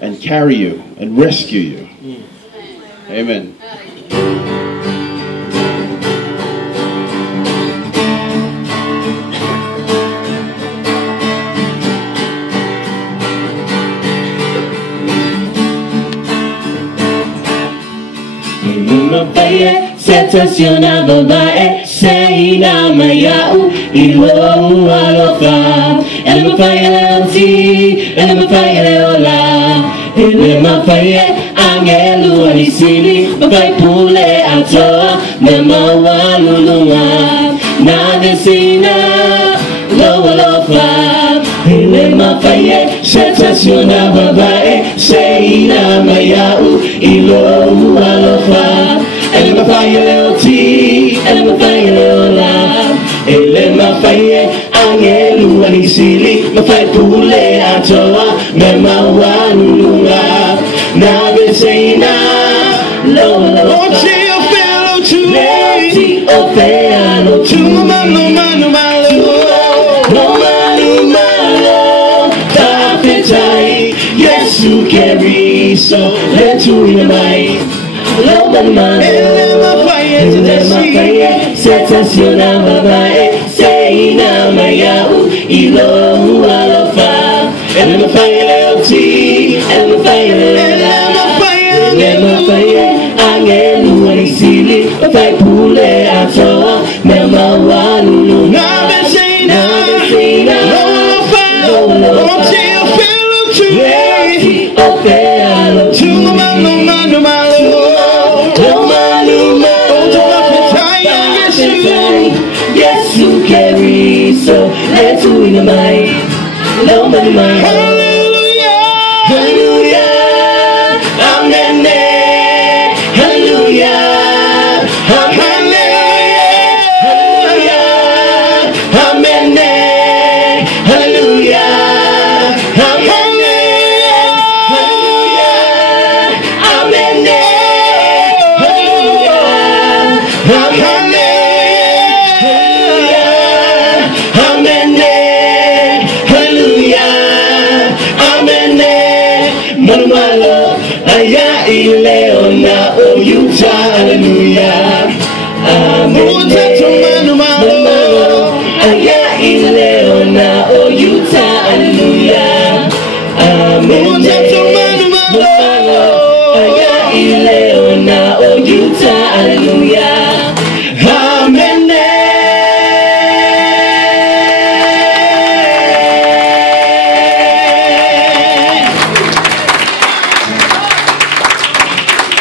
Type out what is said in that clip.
and carry you and rescue you. Amen. Mafai, sensaciona babae, seina mayau, ilo alofa. El Mafai leoti, el Mafai leola. El Mafai angelu alisili, Mafai pule atoa, mema walulunga. Nade sina, lo alofa. El Mafai, sensaciona babae, seina mayau, ilo alofa. El Mafai leoti, el Mafai leola. El Mafai angelu alisili, Mafai pule atoa, mema walulunga. Nabe seina, lo alofa. Oti ofelo tu, Leoti ofelo tu, no malo. Tapetai, Yesu keri so, letu inamai. Lo manumalo, ele Mafai, sensaciona babae, seina mayau, ilo alofa. Ele Mafai leoti, ele Mafai leola. Ele Mafai angelu alisili, Mafai pule atoa, mema walulu. Nabe seina, lo alofa. oti ofelo tu, Leoti ofelo tu, Yesu keri so, letu inamai. Lo manumalo. hallelujah, Hallelujah, amen, hallelujah, hallelujah, amen, hallelujah, amen, Manumalo, aya ile